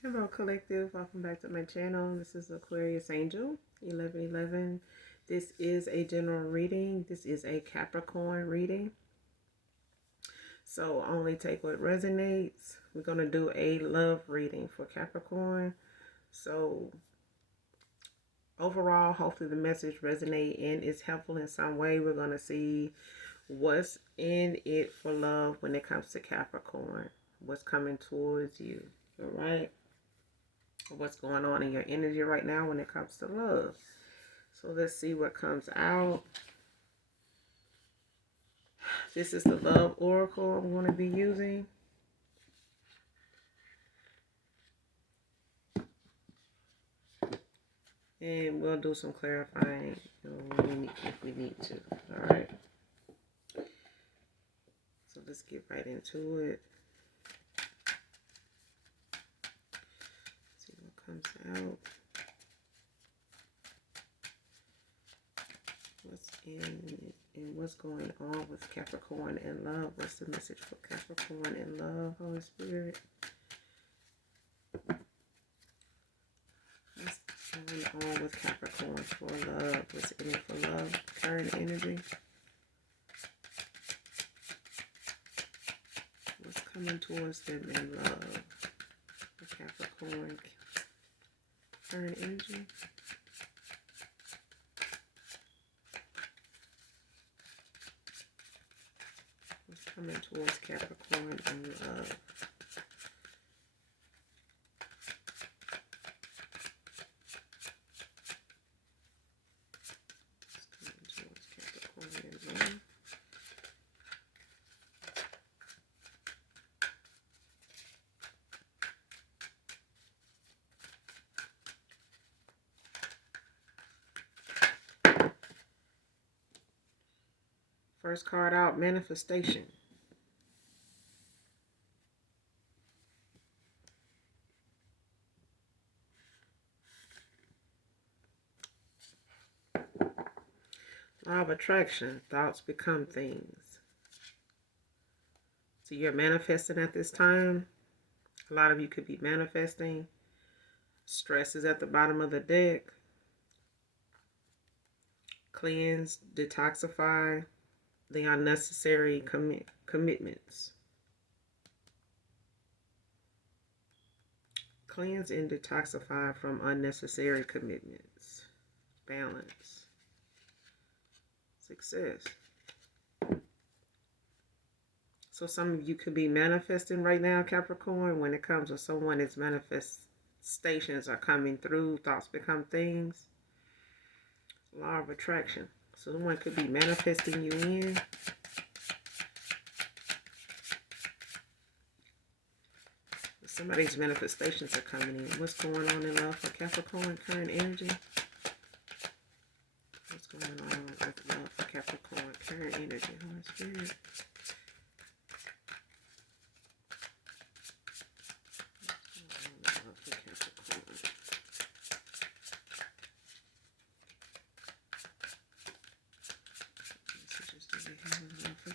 Hello, collective. Welcome back to my channel. This is Aquarius Angel 1111. This is a general reading. This is a Capricorn reading. So only take what resonates. We're going to do a love reading for Capricorn. So overall, hopefully the message resonates and is helpful in some way. We're going to see what's in it for love when it comes to Capricorn. What's coming towards you. All right. What's going on in your energy right now when it comes to love. So let's see what comes out. This is the love oracle I'm going to be using. And we'll do some clarifying if we need to. All right. So let's get right into it. See what comes out. What's in it and what's going on with Capricorn in love? What's the message for Capricorn in love, Holy Spirit? What's going on with Capricorn for love? What's in it for love? Current energy. What's coming towards them in love? The Capricorn current energy. What's coming towards Capricorn in love? First card out, manifestation. Law of attraction, thoughts become things. So you're manifesting at this time. A lot of you could be manifesting. Stress is at the bottom of the deck. Cleanse, detoxify the unnecessary commitments. Cleanse and detoxify from unnecessary commitments. Balance. Success. So some of you could be manifesting right now, Capricorn, when it comes to someone, its manifestations are coming through. Thoughts become things. Law of attraction. So someone could be manifesting you in. Somebody's manifestations are coming in. What's going on in love for Capricorn? Current energy. What's going on with love for Capricorn? Current energy. Holy Spirit.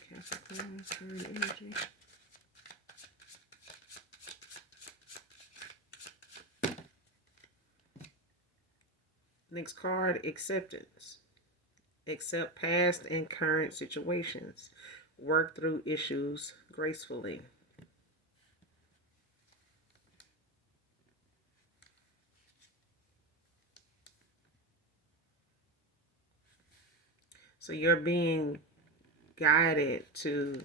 Capricorn, current energy. Next card, acceptance. Accept past and current situations. Work through issues gracefully. So you're being guided to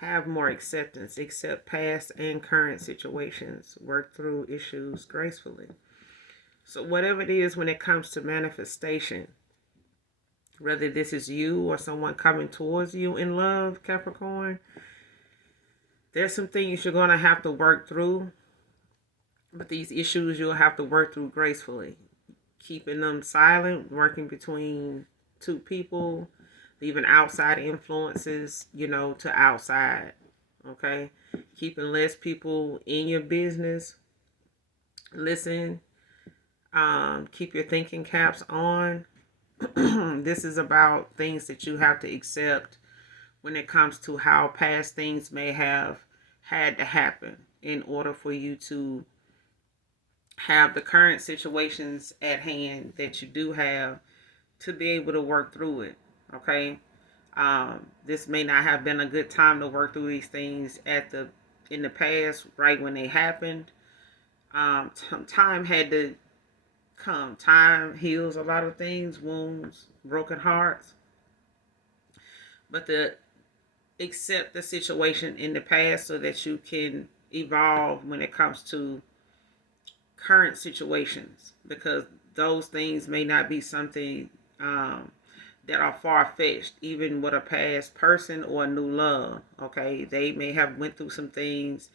have more acceptance. Accept past and current situations. Work through issues gracefully. So whatever it is when it comes to manifestation, whether this is you or someone coming towards you in love, Capricorn, there's some things you're going to have to work through. But these issues you'll have to work through gracefully. Keeping them silent, working between two people, leaving outside influences, to outside. Okay? Keeping less people in your business. Listen. Keep your thinking caps on. This is about things that you have to accept when it comes to how past things may have had to happen in order for you to have the current situations at hand that you do have to be able to work through it. Okay. This may not have been a good time to work through these things in the past, right when they happened. Time had to come. Time heals a lot of things, wounds, broken hearts. But to accept the situation in the past so that you can evolve when it comes to current situations, because those things may not be something that are far-fetched, even with a past person or a new love. Okay, they may have went through some things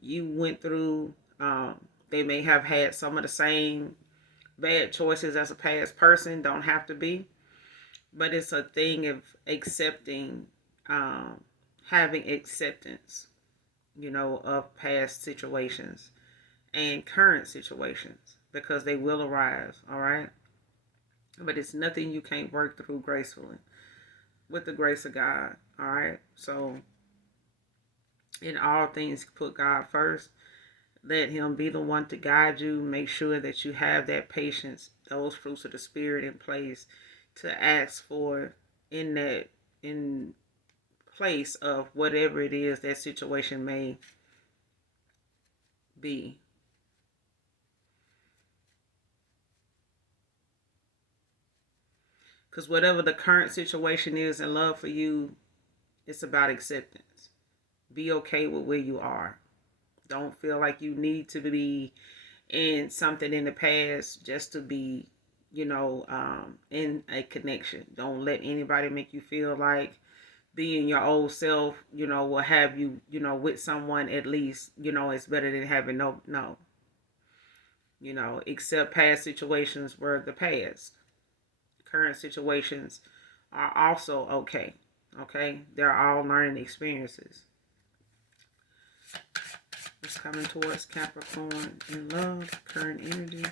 you went through. They may have had some of the same bad choices as a past person. Don't have to be, but it's a thing of accepting, um, having acceptance, of past situations and current situations, because they will arise. All right, but it's nothing you can't work through gracefully with the grace of God. All right, so in all things, put God first. Let Him be the one to guide you. Make sure that you have that patience, those fruits of the Spirit in place to ask for in that in place of whatever it is that situation may be. Because whatever the current situation is in love for you, it's about acceptance. Be okay with where you are. Don't feel like you need to be in something in the past just to be, in a connection. Don't let anybody make you feel like being your old self, will have you, with someone at least, it's better than having no. Accept past situations were the past. Current situations are also okay. Okay? They're all learning experiences. It's coming towards Capricorn in love, current energy.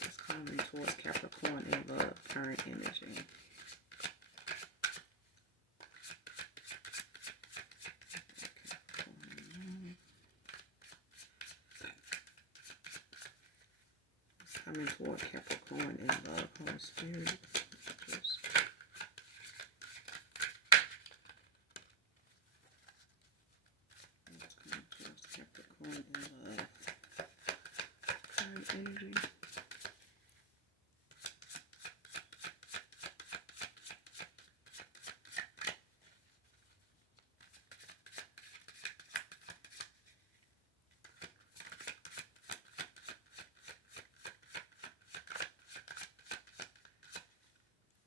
It's coming towards Capricorn in love, current energy. It's coming towards Capricorn in love, Holy Spirit. Capricorn in love. Current energy.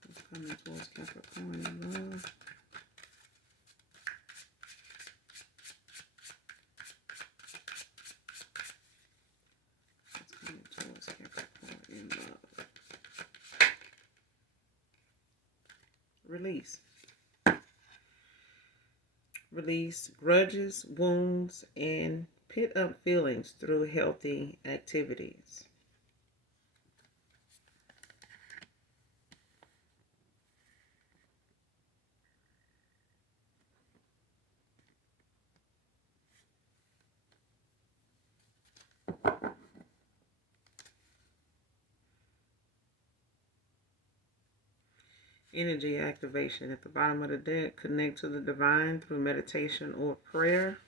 It's coming towards Capricorn in love. Release. Release grudges, wounds, and pit up feelings through healthy activities. Energy activation at the bottom of the deck. Connect to the divine through meditation or prayer.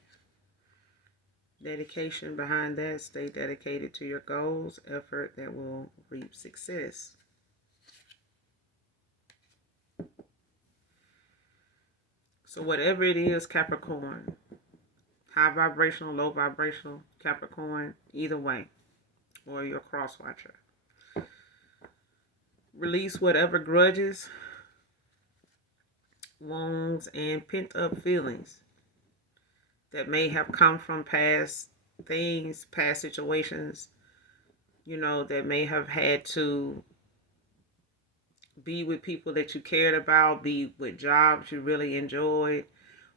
Dedication behind that. Stay dedicated to your goals. Effort that will reap success. So whatever it is, Capricorn, high vibrational, low vibrational, Capricorn, either way, or your cross watcher. Release whatever grudges, wounds, and pent up feelings that may have come from past things, past situations, that may have had to be with people that you cared about, be with jobs you really enjoyed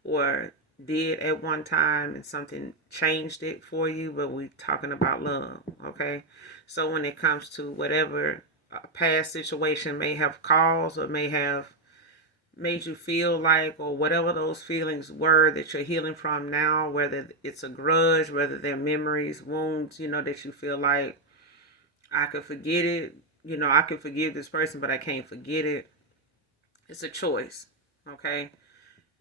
or did at one time and something changed it for you, but we're talking about love, okay? So when it comes to whatever a past situation may have caused or may have made you feel like, or whatever those feelings were that you're healing from now, whether it's a grudge, whether they're memories, wounds, that you feel like, I could forget it, I could forgive this person, but I can't forget it. It's a choice, okay?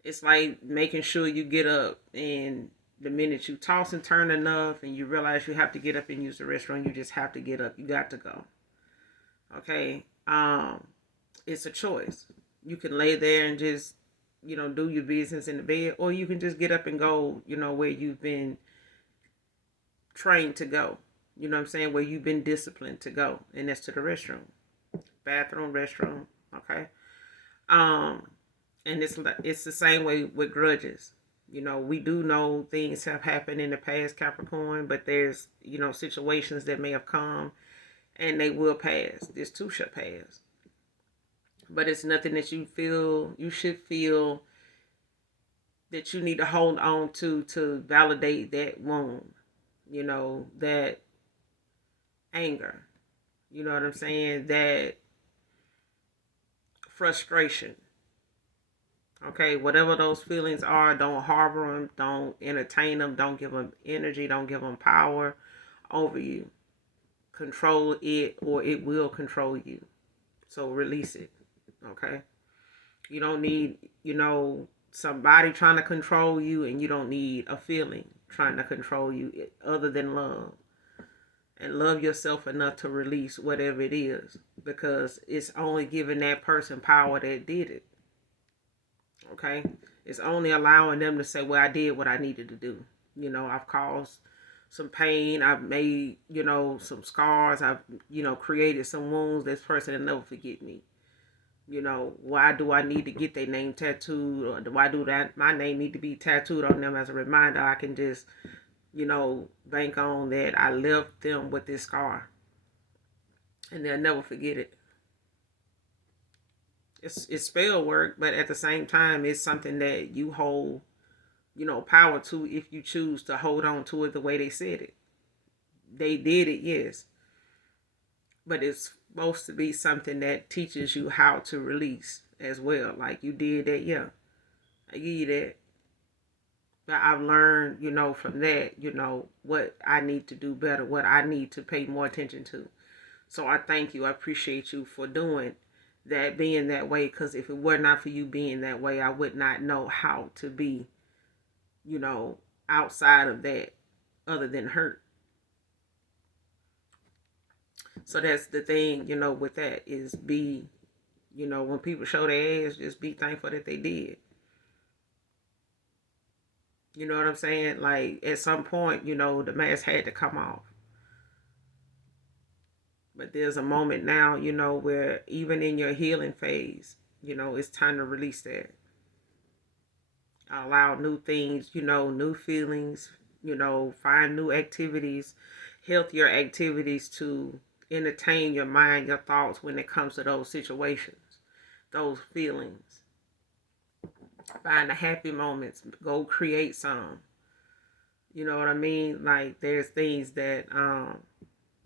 It's like making sure you get up, and the minute you toss and turn enough and you realize you have to get up and use the restroom, you just have to get up. You got to go. Okay? It's a choice. You can lay there and just, do your business in the bed, or you can just get up and go, where you've been trained to go. You know what I'm saying? Where you've been disciplined to go, and that's to the restroom. Bathroom, restroom, okay? And it's the same way with grudges. We do know things have happened in the past, Capricorn, but there's, situations that may have come and they will pass. This too shall pass. But it's nothing that you should feel that you need to hold on to validate that wound, that anger. You know what I'm saying? That frustration. Okay, whatever those feelings are, don't harbor them, don't entertain them, don't give them energy, don't give them power over you. Control it, or it will control you. So release it. Okay? You don't need, somebody trying to control you, and you don't need a feeling trying to control you other than love. And love yourself enough to release whatever it is, because it's only giving that person power that did it. Okay? It's only allowing them to say, well, I did what I needed to do. I've caused some pain. I've made, some scars. I've, created some wounds. This person will never forget me. Why do I need to get their name tattooed? Or why do my name need to be tattooed on them as a reminder? I can just, bank on that I left them with this scar. And they'll never forget it. It's spell work, but at the same time, it's something that you hold, power to, if you choose to hold on to it the way they said it. They did it, yes. But it's supposed to be something that teaches you how to release as well. Like, you did that, yeah. I give you that. But I've learned, from that, what I need to do better, what I need to pay more attention to. So I thank you. I appreciate you for doing that, being that way, because if it were not for you being that way, I would not know how to be, outside of that, other than hurt. So that's the thing, with that, is be, when people show their ass, just be thankful that they did. You know what I'm saying? Like, at some point, the mask had to come off. But there's a moment now, where even in your healing phase, it's time to release that. Allow new things, new feelings, find new activities, healthier activities to entertain your mind, your thoughts when it comes to those situations, those feelings. Find the happy moments. Go create some. You know what I mean? Like, there's things that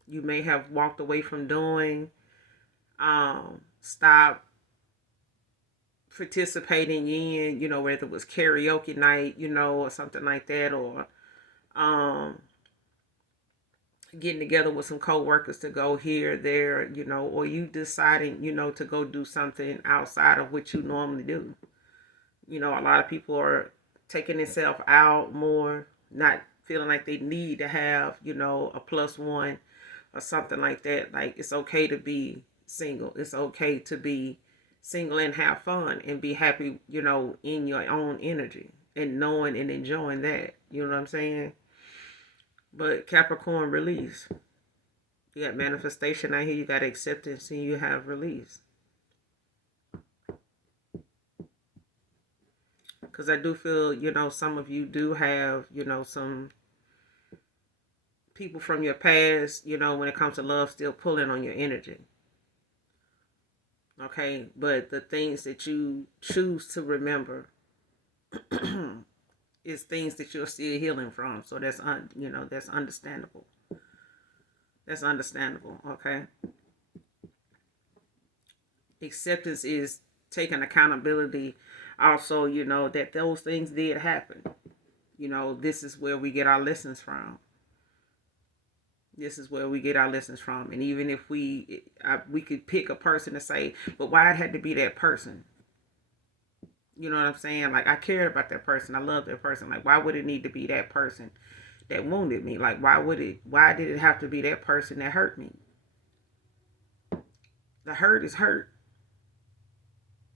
you may have walked away from doing. Stop participating in, whether it was karaoke night, or something like that, or getting together with some co-workers to go here, there, or you deciding, to go do something outside of what you normally do. A lot of people are taking themselves out more, not feeling like they need to have, a plus one or something like that. Like, it's okay to be single. It's okay to be single and have fun and be happy, in your own energy and knowing and enjoying that. You know what I'm saying? But Capricorn, release. You got manifestation out here, you got acceptance, and you have release. Because I do feel, some of you do have, some people from your past, when it comes to love, still pulling on your energy. Okay? But the things that you choose to remember is things that you're still healing from. So that's, that's understandable. That's understandable, okay? Acceptance is taking accountability also, that those things did happen. This is where we get our lessons from. This is where we get our lessons from. And even if we could pick a person to say, but why it had to be that person? You know what I'm saying? Like, I cared about that person. I love that person. Like, why would it need to be that person that wounded me? Like, why did it have to be that person that hurt me? The hurt is hurt.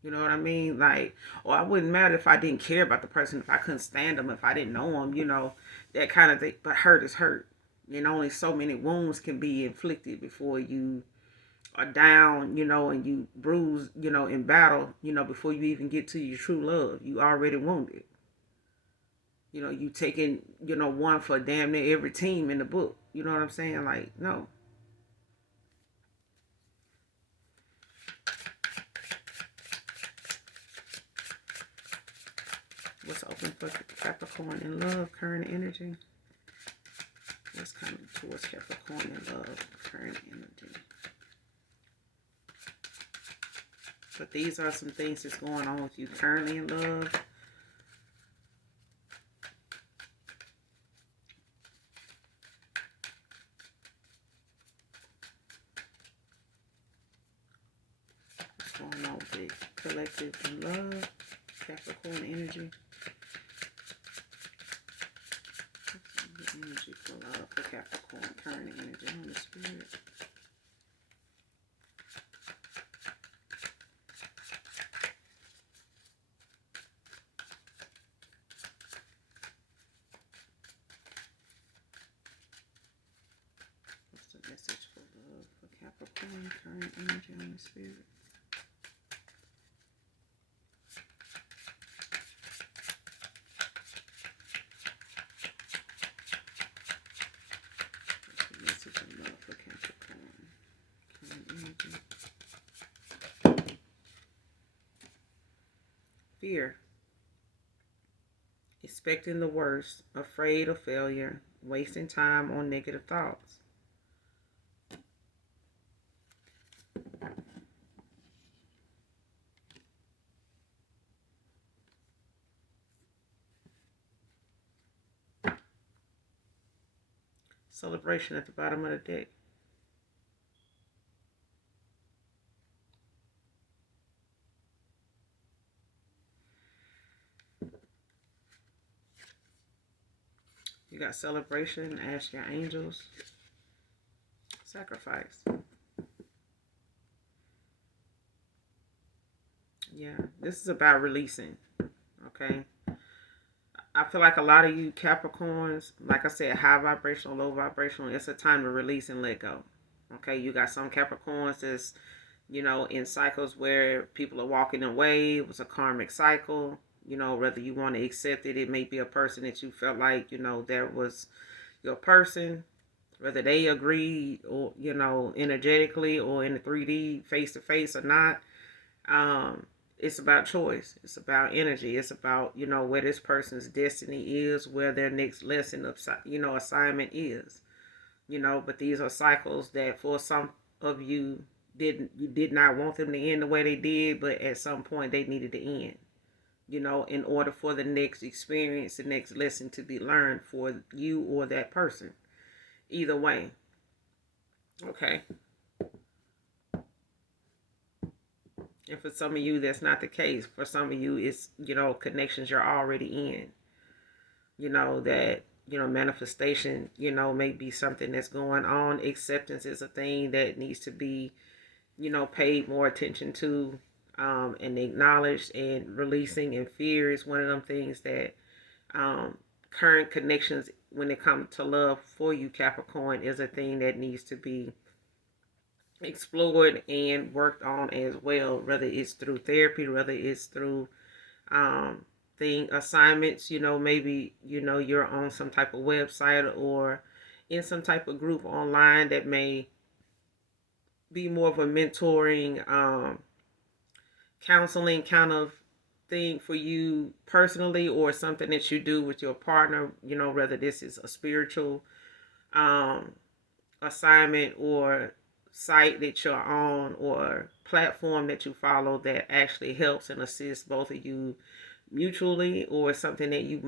You know what I mean? Like, or I wouldn't matter if I didn't care about the person, if I couldn't stand them, if I didn't know them, that kind of thing. But hurt is hurt. And only so many wounds can be inflicted before you are down, and you bruise, in battle, before you even get to your true love. You already wounded. You taking, one for damn near every team in the book. You know what I'm saying? Like, no. What's open for Capricorn in love, current energy? What's coming towards Capricorn in love, current energy? But these are some things that's going on with you currently in love. What's going on with the collective in love, Capricorn energy? Energy for love for Capricorn, current energy on the spirit. What's the message for love for Capricorn, current energy on the spirit? Fear. Expecting the worst, afraid of failure, wasting time on negative thoughts. Celebration at the bottom of the deck. You got celebration, ask your angels. Sacrifice. Yeah, this is about releasing, okay? I feel like a lot of you Capricorns, like I said, high vibrational, low vibrational, it's a time to release and let go. Okay, you got some Capricorns that's, in cycles where people are walking away. It was a karmic cycle. Whether you want to accept it, it may be a person that you felt like, that was your person. Whether they agreed or, energetically or in the 3D, face to face or not. It's about choice. It's about energy. It's about, where this person's destiny is, where their next lesson of, assignment is. But these are cycles that for some of you did not want them to end the way they did, but at some point they needed to end. In order for the next experience, the next lesson to be learned for you or that person. Either way. Okay. And for some of you, that's not the case. For some of you, it's, connections you're already in. That, manifestation, may be something that's going on. Acceptance is a thing that needs to be, paid more attention to and acknowledged, and releasing, and fear is one of them things that current connections, when it comes to love for you, Capricorn, is a thing that needs to be explored and worked on as well, whether it's through therapy, whether it's through assignments, maybe you're on some type of website or in some type of group online that may be more of a mentoring counseling kind of thing for you personally, or something that you do with your partner, whether this is a spiritual assignment or site that you're on or platform that you follow that actually helps and assists both of you mutually, or something that you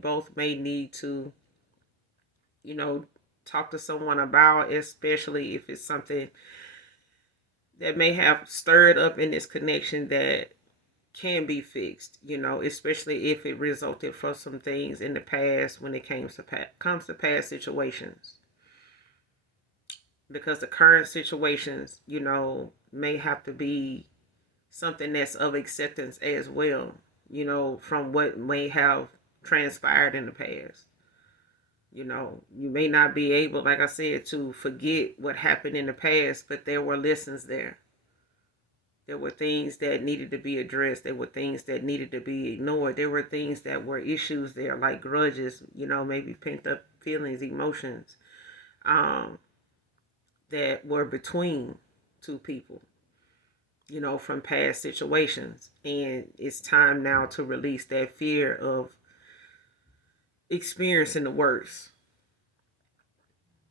both may need to, you know, talk to someone about, especially if it's something that may have stirred up in this connection that can be fixed, especially if it resulted from some things in the past when it comes to past situations. Because the current situations, may have to be something that's of acceptance as well, from what may have transpired in the past. You may not be able, like I said, to forget what happened in the past, but there were lessons there. There were things that needed to be addressed. There were things that needed to be ignored. There were things that were issues there, like grudges, maybe pent up feelings, emotions, that were between two people, from past situations. And it's time now to release that fear of experiencing the worst.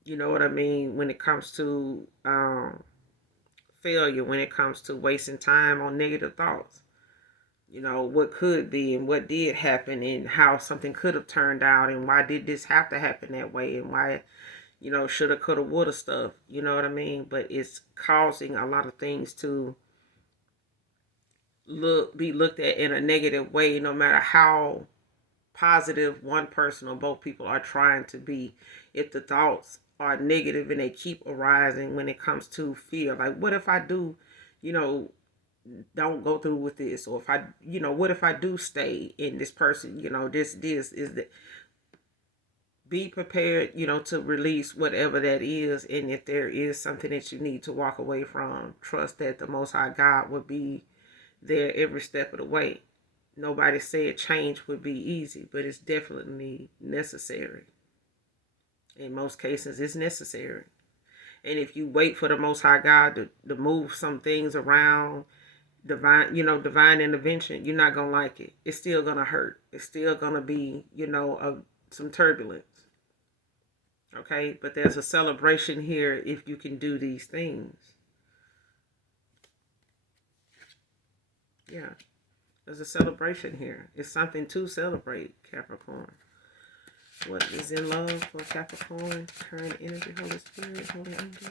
You know what I mean? When it comes to failure, when it comes to wasting time on negative thoughts. What could be and what did happen and how something could have turned out and why did this have to happen that way and why, shoulda, coulda, woulda stuff. You know what I mean? But it's causing a lot of things to be looked at in a negative way, no matter how positive one person or both people are trying to be. If the thoughts are negative and they keep arising when it comes to fear, like what if I do, don't go through with this, or if I, what if I do stay in this person, this is that. Be prepared, to release whatever that is, and if there is something that you need to walk away from, trust that the Most High God will be there every step of the way. Nobody said change would be easy, but it's definitely necessary. In most cases, it's necessary. And if you wait for the Most High God to move some things around, divine intervention, you're not going to like it. It's still going to hurt. It's still going to be, some turbulence. Okay? But there's a celebration here if you can do these things. Yeah. There's a celebration here. It's something to celebrate, Capricorn. What is in love for Capricorn? Current energy, Holy Spirit, Holy Angels.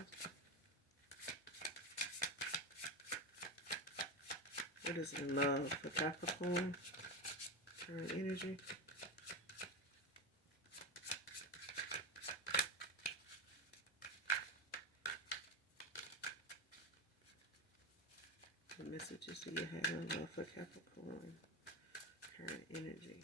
What is in love for Capricorn? Current energy. What messages do you have in love for Capricorn? Current energy.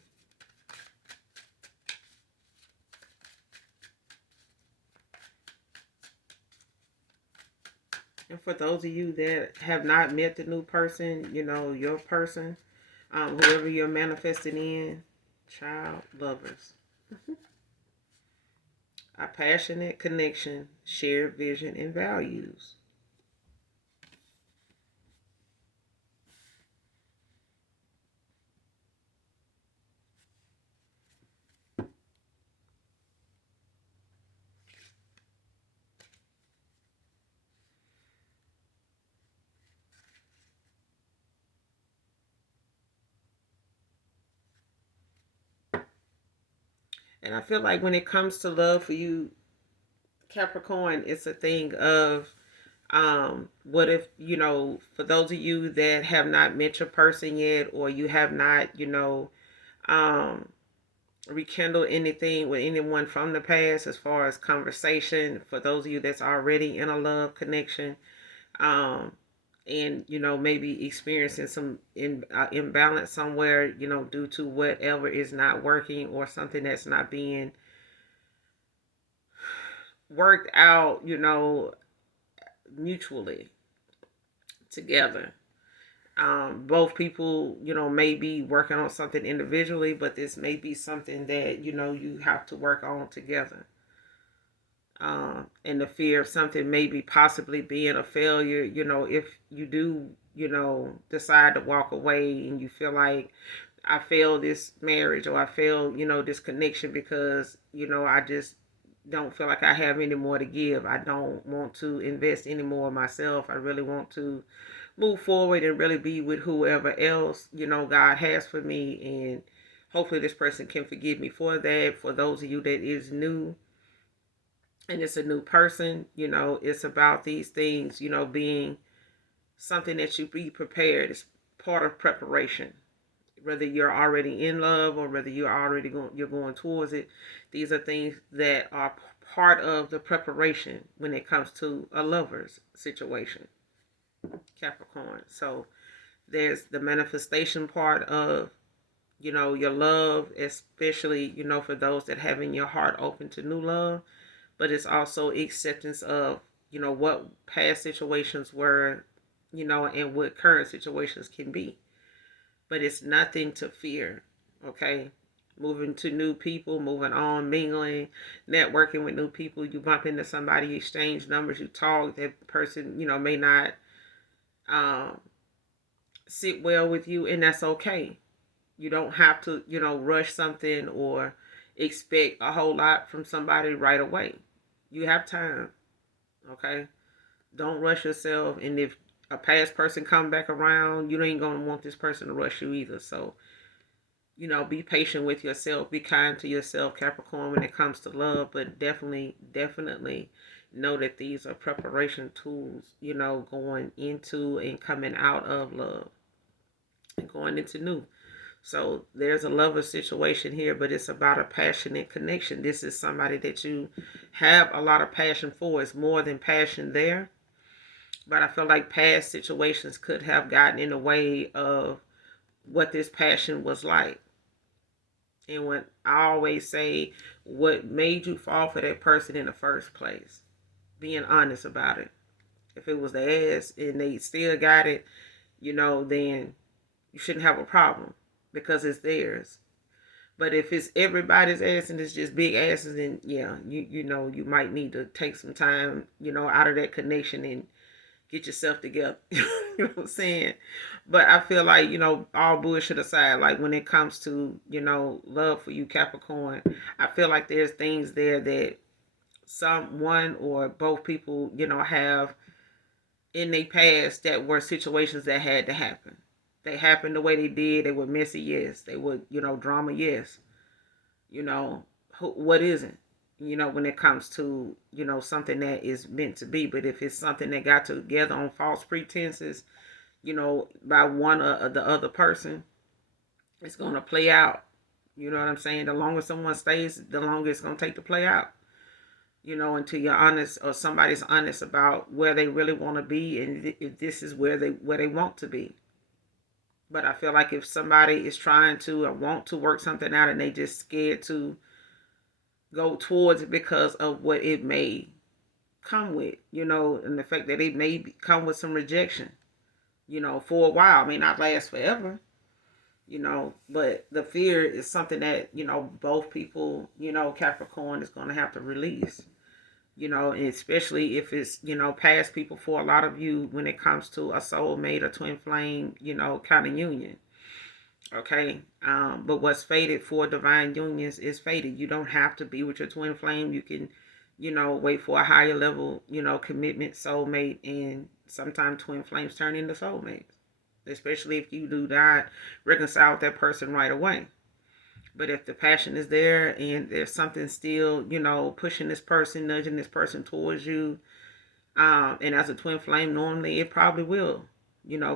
And for those of you that have not met the new person, your person, whoever you're manifesting in, child, lovers. A passionate connection, shared vision and values. And I feel like when it comes to love for you, Capricorn, it's a thing of what if, for those of you that have not met your person yet, or you have not, um, rekindle anything with anyone from the past as far as conversation, for those of you that's already in a love connection, and maybe experiencing some imbalance somewhere, due to whatever is not working or something that's not being worked out, mutually together. Both people, may be working on something individually, but this may be something that, you have to work on together. And the fear of something maybe possibly being a failure, if you do, decide to walk away and you feel like I failed this marriage or I failed, this connection because, I just don't feel like I have any more to give. I don't want to invest any more myself. I really want to move forward and really be with whoever else, God has for me. And hopefully this person can forgive me for that. For those of you that is new and it's a new person, it's about these things, being something that you be prepared. It's part of preparation. Whether you're already in love or whether you're going towards it, these are things that are part of the preparation when it comes to a lover's situation, Capricorn. So there's the manifestation part of your love, especially for those that having your heart open to new love, but it's also acceptance of what past situations were, and what current situations can be. But it's nothing to fear. Okay, moving to new people, moving on, mingling, networking with new people. You bump into somebody, you exchange numbers, you talk. That person may not um, sit well with you, and that's okay. You don't have to rush something or expect a whole lot from somebody right away. You have time. Okay, don't rush yourself. And if a past person come back around, you ain't gonna want this person to rush you either. So be patient with yourself. Be kind to yourself, Capricorn, when it comes to love. But definitely know that these are preparation tools, going into and coming out of love and going into new. So there's a lover situation here, but it's about a passionate connection. This is somebody that you have a lot of passion for. It's more than passion there. But I feel like past situations could have gotten in the way of what this passion was like. And when I always say, what made you fall for that person in the first place? Being honest about it. If it was the ass and they still got it, then you shouldn't have a problem because it's theirs. But if it's everybody's ass and it's just big asses, then yeah, you might need to take some time, out of that connection and get yourself together. You know what I'm saying? But I feel like, all bullshit aside, like when it comes to, love for you, Capricorn, I feel like there's things there that one or both people, have in their past that were situations that had to happen. They happened the way they did. They were messy, yes. They were, drama, yes. What isn't? When it comes to, something that is meant to be. But if it's something that got together on false pretenses, by one or the other person, it's going to play out. You know what I'm saying? The longer someone stays, the longer it's going to take to play out. Until you're honest or somebody's honest about where they really want to be and if this is where they want to be. But I feel like if somebody is trying to or want to work something out and they just scared to go towards it because of what it may come with, and the fact that it may come with some rejection, for a while. It may not last forever, but the fear is something that, both people, Capricorn is going to have to release, and especially if it's, past people for a lot of you when it comes to a soulmate or twin flame, kind of union. Okay. But what's fated for divine unions is fated. You don't have to be with your twin flame. You can, wait for a higher level, commitment, soulmate, and sometimes twin flames turn into soulmates. Especially if you do not reconcile with that person right away. But if the passion is there and there's something still, pushing this person, nudging this person towards you, and as a twin flame, normally it probably will,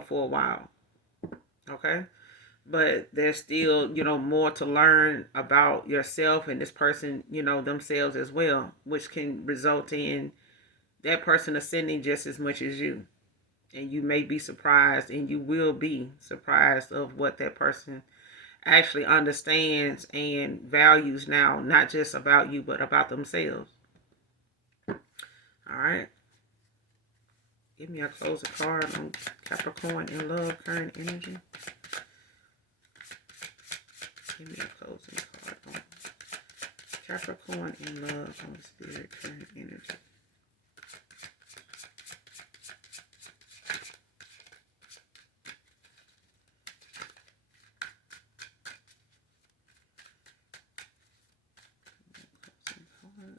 for a while. Okay. But there's still, more to learn about yourself and this person, themselves as well, which can result in that person ascending just as much as you. And you may be surprised, and you will be surprised of what that person actually understands and values now, not just about you, but about themselves. All right. Give me a closer card on Capricorn in love, current energy. Give me a closing card on Capricorn in love, on spirit, current energy. Closing card.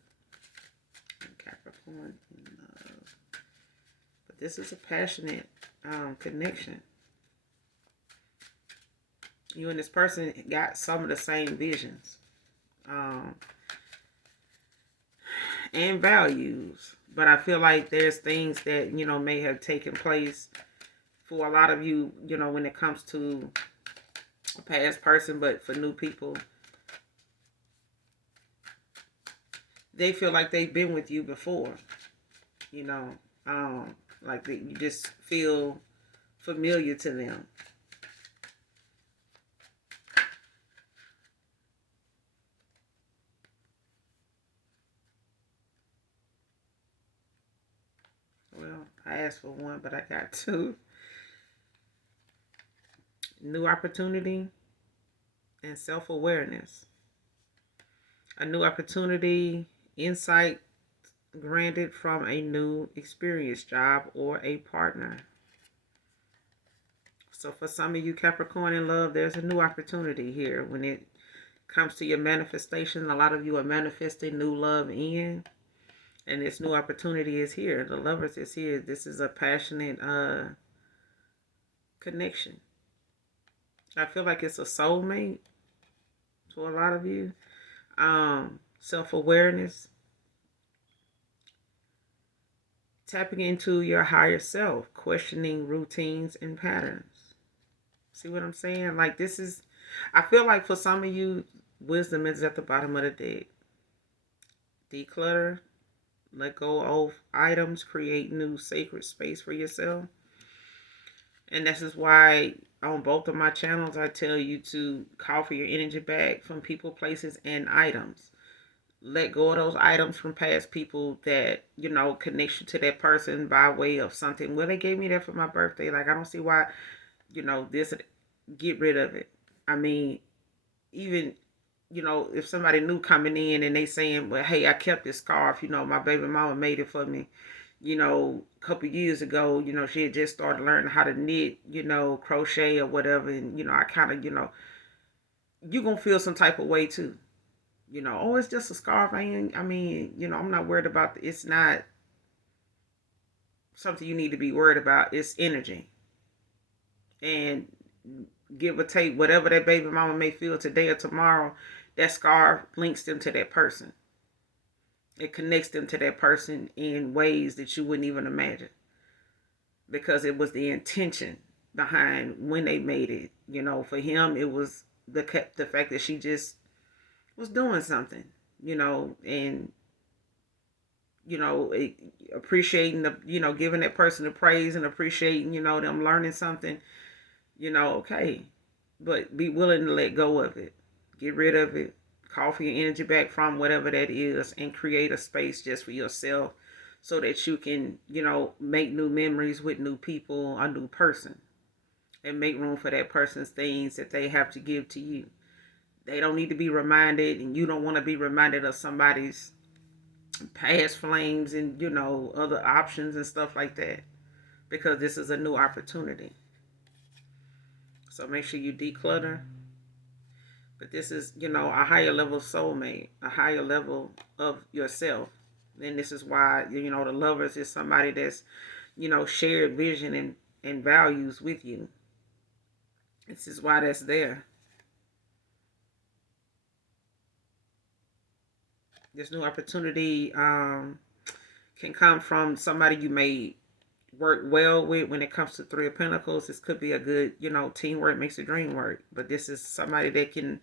Capricorn in love. But this is a passionate connection. You and this person got some of the same visions and values. But I feel like there's things that, may have taken place for a lot of you, when it comes to a past person. But for new people, they feel like they've been with you before. Like you just feel familiar to them. Well, I asked for one, but I got two. New opportunity and self-awareness. A new opportunity, insight granted from a new experience, job, or a partner. So for some of you Capricorn in love, there's a new opportunity here. When it comes to your manifestation, a lot of you are manifesting new love in. And this new opportunity is here. The Lovers is here. This is a passionate connection. I feel like it's a soulmate to a lot of you. Self-awareness. Tapping into your higher self. Questioning routines and patterns. See what I'm saying? Like this is, I feel like for some of you, wisdom is at the bottom of the deck. Declutter. Let go of items. Create new sacred space for yourself. And this is why on both of my channels, I tell you to call for your energy back from people, places, and items. Let go of those items from past people that, connect you to that person by way of something. Well, they gave me that for my birthday. Like, I don't see why, this, get rid of it. I mean, even, if somebody new coming in and they saying, well, hey, I kept this scarf, my baby mama made it for me. A couple years ago, she had just started learning how to knit, crochet or whatever. And, I kind of, you're going to feel some type of way too. Oh, it's just a scarf. I'm not worried about it's not something you need to be worried about. It's energy. And give or take, whatever that baby mama may feel today or tomorrow, that scarf links them to that person. It connects them to that person in ways that you wouldn't even imagine. Because it was the intention behind when they made it. For him, it was the fact that she just was doing something, and, appreciating the, giving that person the praise and appreciating, them learning something, okay. But be willing to let go of it. Get rid of it. Call for your energy back from whatever that is and create a space just for yourself so that you can, make new memories with new people, a new person, and make room for that person's things that they have to give to you. They don't need to be reminded, and you don't want to be reminded of somebody's past flames and, other options and stuff like that, because this is a new opportunity. So make sure you declutter. But this is, a higher level soulmate, a higher level of yourself. And this is why, the Lovers is somebody that's, shared vision and values with you. This is why that's there. This new opportunity can come from somebody you may work well with. When it comes to Three of Pentacles, this could be a good, teamwork makes the dream work. But this is somebody that can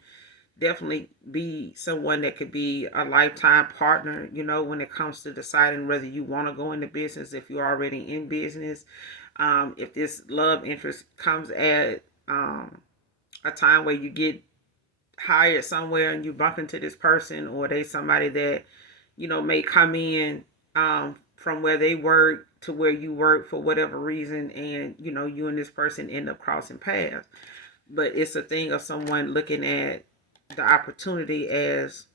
definitely be someone that could be a lifetime partner, when it comes to deciding whether you want to go into business, if you're already in business. If this love interest comes at a time where you get hired somewhere and you bump into this person, or they somebody that, may come in from where they work to where you work for whatever reason, and, you and this person end up crossing paths. But it's a thing of someone looking at the opportunity as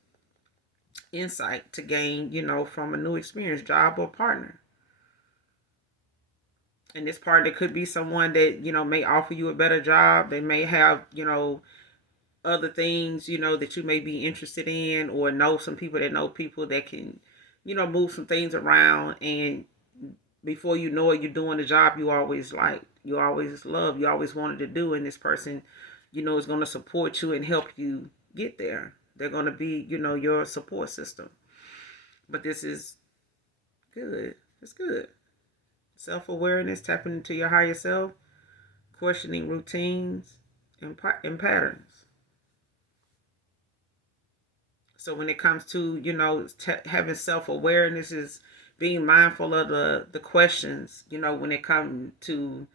insight to gain, from a new experience, job, or partner. And this partner could be someone that, may offer you a better job. They may have, other things, that you may be interested in, or know some people that know people that can, move some things around, and before you know it, you're doing the job you always like, you always love, you always wanted to do, and this person, is going to support you and help you get there. They're going to be, your support system. But this is good. It's good. Self-awareness, tapping into your higher self, questioning routines and patterns. So when it comes to, having self-awareness is being mindful of the questions, when it comes to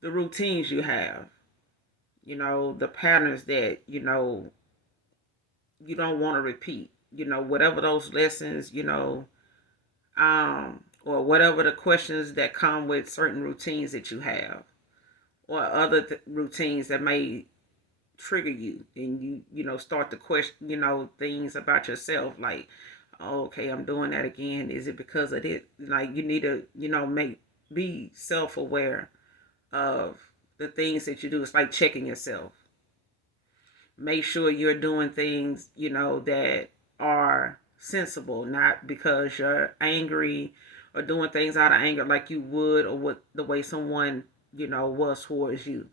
the routines you have, the patterns that, you don't want to repeat, whatever those lessons, or whatever the questions that come with certain routines that you have, or other routines that may trigger you, and you start to question, things about yourself, like, oh, okay, I'm doing that again. Is it because of it? Like, you need to, be self-aware of the things that you do. It's like checking yourself. Make sure you're doing things, that are sensible, not because you're angry or doing things out of anger like you would, or what the way someone, was towards you.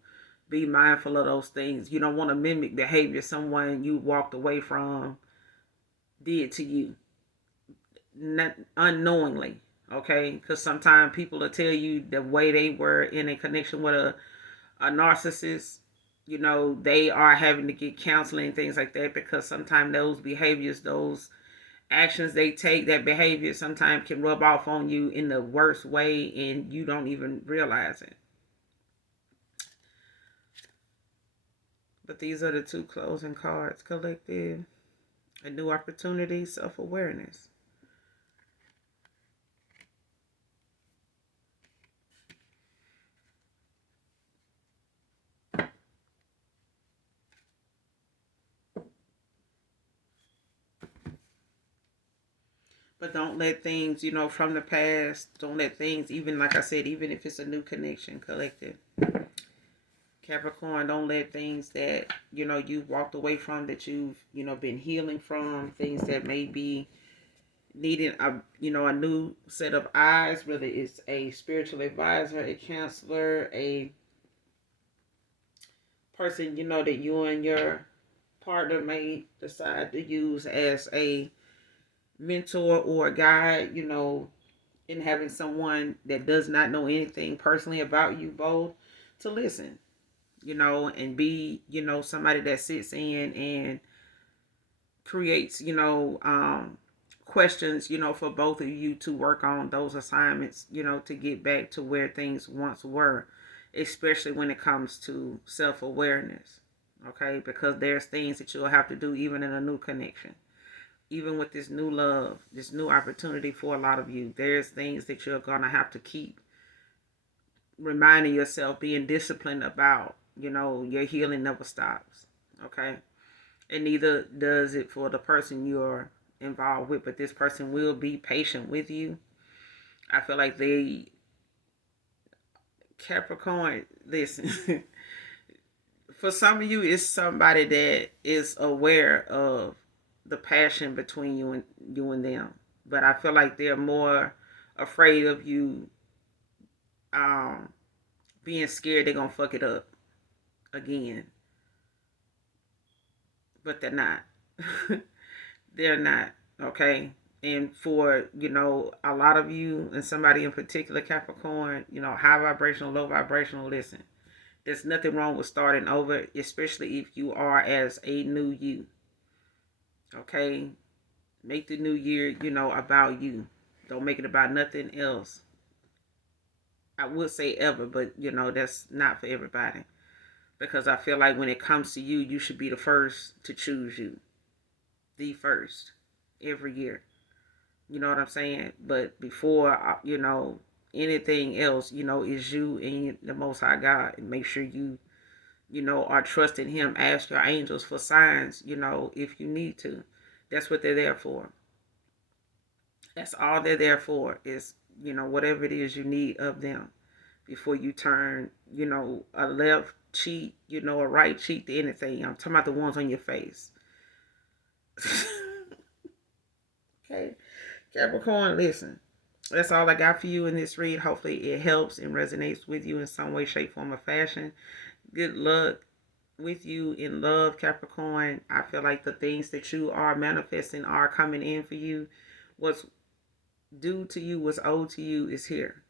Be mindful of those things. You don't want to mimic behavior someone you walked away from did to you, not unknowingly. Okay, because sometimes people will tell you the way they were in a connection with a narcissist, they are having to get counseling, things like that, because sometimes those behaviors, those actions they take, that behavior sometimes can rub off on you in the worst way, and you don't even realize it. But these are the two closing cards: collective, a new opportunity, self-awareness. But don't let things, from the past, don't let things, even like I said, even if it's a new connection, collective. Capricorn, don't let things that, you've walked away from, that you've, been healing from, things that may be needing a new set of eyes, whether it's a spiritual advisor, a counselor, a person, that you and your partner may decide to use as a mentor or a guide, in having someone that does not know anything personally about you both to listen, and be, somebody that sits in and creates, questions, for both of you to work on those assignments, to get back to where things once were, especially when it comes to self-awareness. Okay, because there's things that you'll have to do even in a new connection. Even with this new love, this new opportunity for a lot of you, there's things that you're going to have to keep reminding yourself, being disciplined about. Your healing never stops. Okay? And neither does it for the person you're involved with, but this person will be patient with you. I feel like Capricorn, listen, for some of you, it's somebody that is aware of the passion between you and them. But I feel like they're more afraid of you, um, being scared they're gonna fuck it up again. But they're not. They're not. Okay. And for, a lot of you, and somebody in particular, Capricorn, high vibrational, low vibrational, listen. There's nothing wrong with starting over, especially if you are as a new you. Okay? Make the new year, about you. Don't make it about nothing else. I would say ever, but, that's not for everybody. Because I feel like when it comes to you, you should be the first to choose you. The first. Every year. You know what I'm saying? But before, anything else, is you and the Most High God. And make sure you, are trusting Him. Ask your angels for signs, if you need to. That's what they're there for. That's all they're there for, is, whatever it is you need of them before you turn, a left cheek, a right cheek to anything. I'm talking about the ones on your face. Okay? Capricorn, listen. That's all I got for you in this read. Hopefully it helps and resonates with you in some way, shape, form, or fashion. Good luck with you in love, Capricorn. I feel like the things that you are manifesting are coming in for you. What's due to you, what's owed to you is here.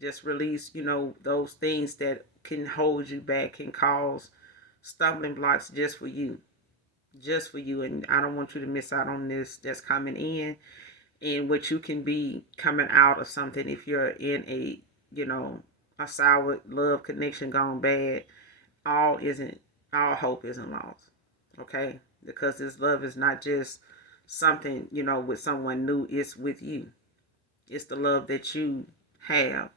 Just release, those things that can hold you back, can cause stumbling blocks just for you. Just for you. And I don't want you to miss out on this that's coming in and what you can be coming out of something if you're in a sour love connection gone bad. All hope isn't lost. Okay? Because this love is not just something, with someone new, it's with you. It's the love that you have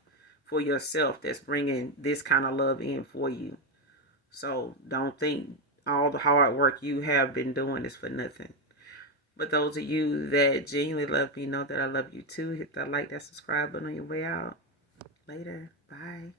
for yourself that's bringing this kind of love in for you. So don't think all the hard work you have been doing is for nothing. But those of you that genuinely love me know that I love you too. Hit that like, that subscribe button on your way out. Later. Bye.